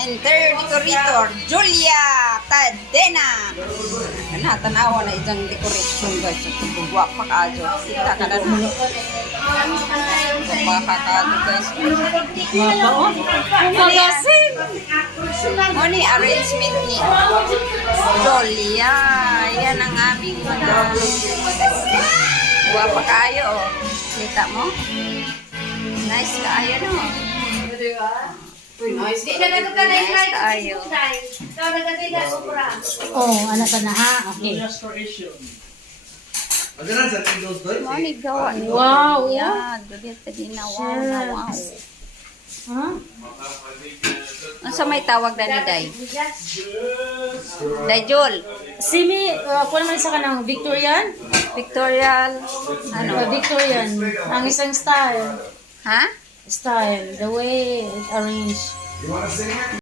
and third decorator, Julia Tadena. Kana, tanawa na isang decoration guys. Sa pagbuwa pa kaadyo. Kita ka na rin. Baka kaadyo guys. Mabaon? Magasin! Moni arrangement ni Julia. Yan ang aming buwa pa kayo. Kita mo? Nice kaayo no? Nice kaayo. Oh, ano ka na ha? Okay. Moni gawa ni Wow. Julia. Julia Tadena. Wow na wow. Ha? Ano sa may tawag na ni Day? Day Jul. Simi, kung naman sa kanang Victorian? Victorial. Ano? Victorian. Ang isang style. Ha? Style. The way it's arranged.